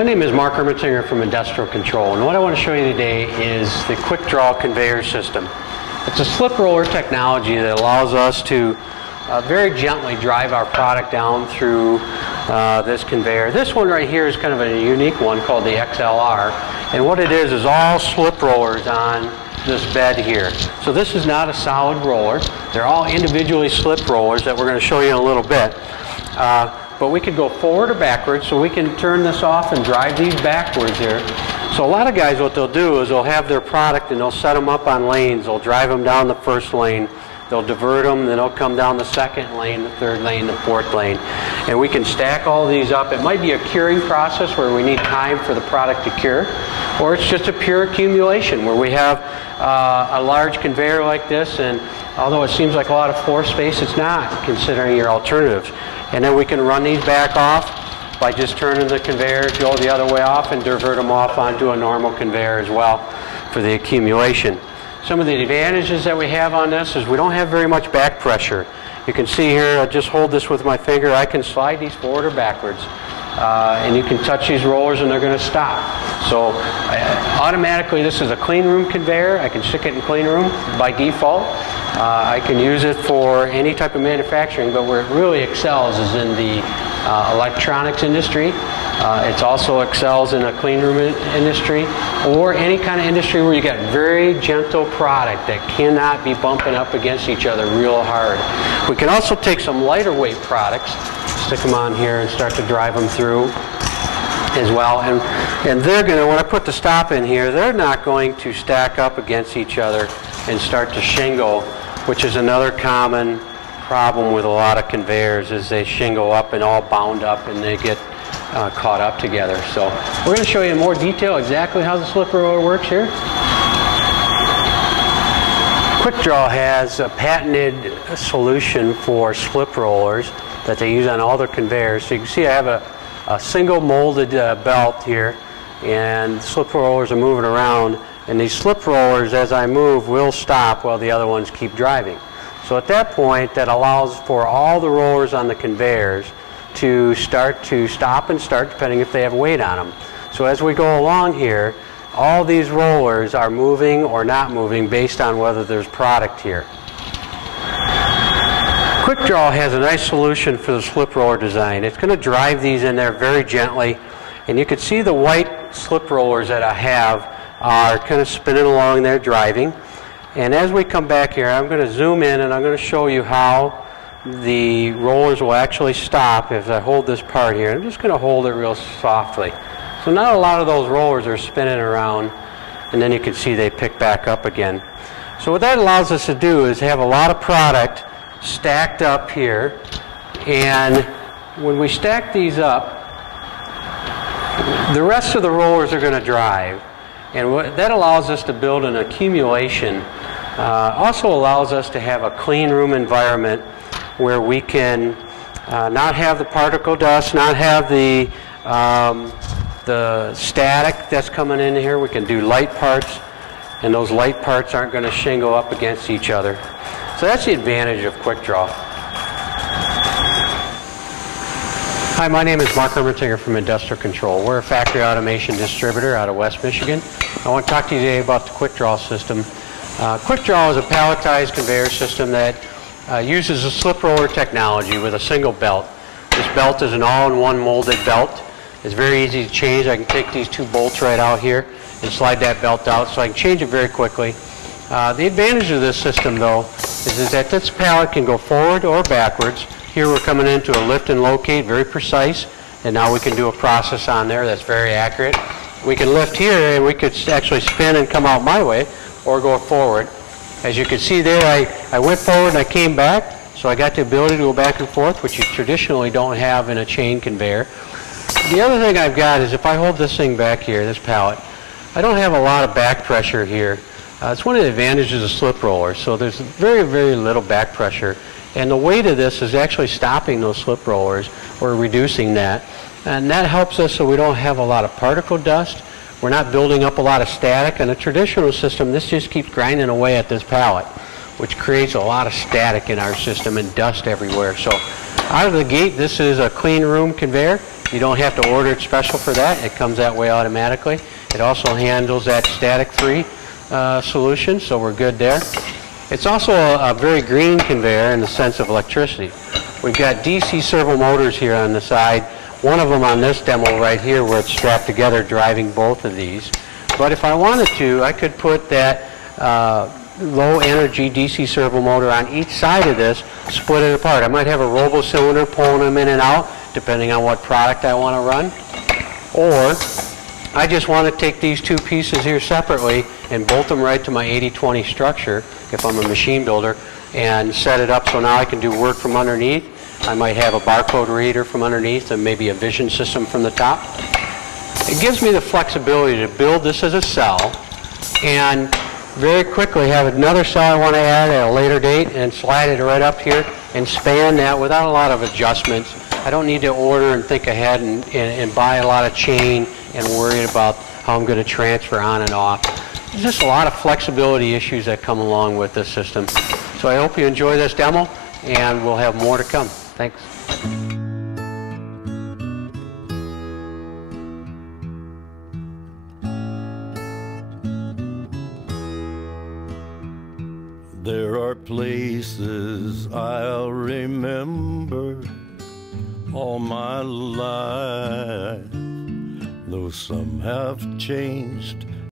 My name is Mark Ermitinger from Industrial Control, and what I want to show you today is the Quickdraw Conveyor system. It's a slip roller technology that allows us to very gently drive our product down through this conveyor. This one right here is kind of a unique one called the XLR, and what it is all slip rollers on this bed here. So this is not a solid roller. They're all individually slip rollers that we're going to show you in a little bit. But we could go forward or backwards, so we can turn this off and drive these backwards here. So a lot of guys, what they'll do is they'll have their product and they'll set them up on lanes. They'll drive them down the first lane, they'll divert them, then they'll come down the second lane, the third lane, the fourth lane. And we can stack all these up. It might be a curing process where we need time for the product to cure, or it's just a pure accumulation where we have a large conveyor like this, and although it seems like a lot of floor space, it's not, considering your alternatives. And then we can run these back off by just turning the conveyor, go the other way off, and divert them off onto a normal conveyor as well for the accumulation. Some of the advantages that we have on this is we don't have very much back pressure. You can see here, I just hold this with my finger. I can slide these forward or backwards. And you can touch these rollers and they're going to stop. So automatically this is a clean room conveyor. I can stick it in clean room by default. I can use it for any type of manufacturing, but where it really excels is in the electronics industry. It also excels in a clean room industry, or any kind of industry where you got very gentle product that cannot be bumping up against each other real hard. We can also take some lighter weight products, stick them on here and start to drive them through as well. And they're going to, when I put the stop in here, they're not going to stack up against each other and start to shingle, which is another common problem with a lot of conveyors, is they shingle up and all bound up and they get caught up together. So we're going to show you in more detail exactly how the slip roller works here. Quickdraw has a patented solution for slip rollers that they use on all their conveyors. So you can see I have a single molded belt here, and slip rollers are moving around, and these slip rollers, as I move, will stop while the other ones keep driving. So at that point, that allows for all the rollers on the conveyors to start to stop and start, depending if they have weight on them. So as we go along here, all these rollers are moving or not moving based on whether there's product here. Quickdraw has a nice solution for the slip roller design. It's going to drive these in there very gently, and you can see the white slip rollers that I have are kind of spinning along there driving. And as we come back here, I'm going to zoom in and I'm going to show you how the rollers will actually stop as I hold this part here. I'm just going to hold it real softly. So now a lot of those rollers are spinning around, and then you can see they pick back up again. So what that allows us to do is have a lot of product stacked up here, and when we stack these up, the rest of the rollers are going to drive, and what that allows us to build an accumulation. Also allows us to have a clean room environment where we can not have the particle dust, not have the static that's coming in here. We can do light parts, and those light parts aren't going to shingle up against each other. So that's the advantage of Quickdraw. Hi, my name is Mark Ermitinger from Industrial Control. We're a factory automation distributor out of West Michigan. I want to talk to you today about the Quickdraw system. Quickdraw is a palletized conveyor system that uses a slip roller technology with a single belt. This belt is an all-in-one molded belt. It's very easy to change. I can take these two bolts right out here and slide that belt out, so I can change it very quickly. The advantage of this system, though, is that this pallet can go forward or backwards. Here we're coming into a lift and locate, very precise, and now we can do a process on there that's very accurate. We can lift here and we could actually spin and come out my way or go forward. As you can see there, I went forward and I came back, so I got the ability to go back and forth, which you traditionally don't have in a chain conveyor. The other thing I've got is if I hold this thing back here, this pallet, I don't have a lot of back pressure here. It's one of the advantages of slip rollers, so there's very, very little back pressure. And the weight of this is actually stopping those slip rollers or reducing that. And that helps us so we don't have a lot of particle dust. We're not building up a lot of static. In a traditional system, this just keeps grinding away at this pallet, which creates a lot of static in our system and dust everywhere. So out of the gate, this is a clean room conveyor. You don't have to order it special for that. It comes that way automatically. It also handles that static-free solution, so we're good there. It's also a very green conveyor in the sense of electricity. We've got DC servo motors here on the side. One of them on this demo right here where it's strapped together driving both of these. But if I wanted to, I could put that low energy DC servo motor on each side of this, split it apart. I might have a robo cylinder pulling them in and out depending on what product I want to run. Or I just want to take these two pieces here separately and bolt them right to my 80-20 structure if I'm a machine builder and set it up so now I can do work from underneath. I might have a barcode reader from underneath and maybe a vision system from the top. It gives me the flexibility to build this as a cell and very quickly have another cell I want to add at a later date and slide it right up here and span that without a lot of adjustments. I don't need to order and think ahead and buy a lot of chain and worry about how I'm going to transfer on and off. There's just a lot of flexibility issues that come along with this system. So I hope you enjoy this demo and we'll have more to come. Thanks. There are places I'll remember all my life, though some have changed